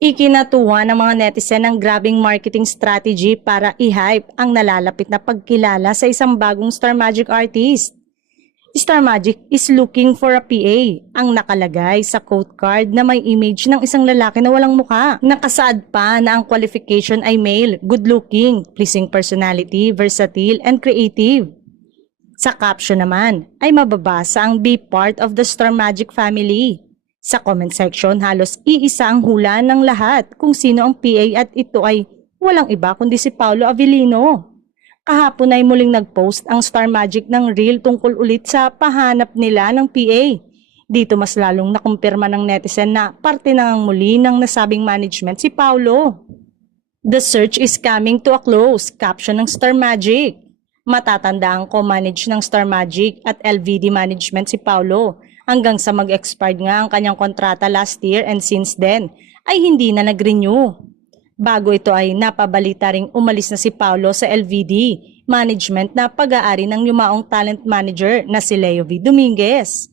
Ikinatuwa ng mga netizen ang grabing marketing strategy para i-hype ang nalalapit na pagkilala sa isang bagong Star Magic artist. Star Magic is looking for a PA ang nakalagay sa quote card na may image ng isang lalaki na walang mukha. Nakasaad pa na ang qualification ay male, good-looking, pleasing personality, versatile, and creative. Sa caption naman ay mababasa ang be part of the Star Magic family. Sa comment section halos iisa ang hula ng lahat kung sino ang PA at ito ay walang iba kundi si Paolo Avellino. Kahapon ay muling nag-post ang Star Magic ng reel tungkol ulit sa pahanap nila ng PA. Dito mas lalong nakumpirma ng netizen na parte na ang muli ng nasabing management si Paolo. The search is coming to a close, caption ng Star Magic. Matatandaan ko manage ng Star Magic at LVD management si Paolo hanggang sa mag-expired nga ang kanyang kontrata last year and since then ay hindi na nag-renew. Bago ito ay napabalita ring umalis na si Paolo sa LVD management na pag-aari ng yumaong talent manager na si Leo V. Dominguez.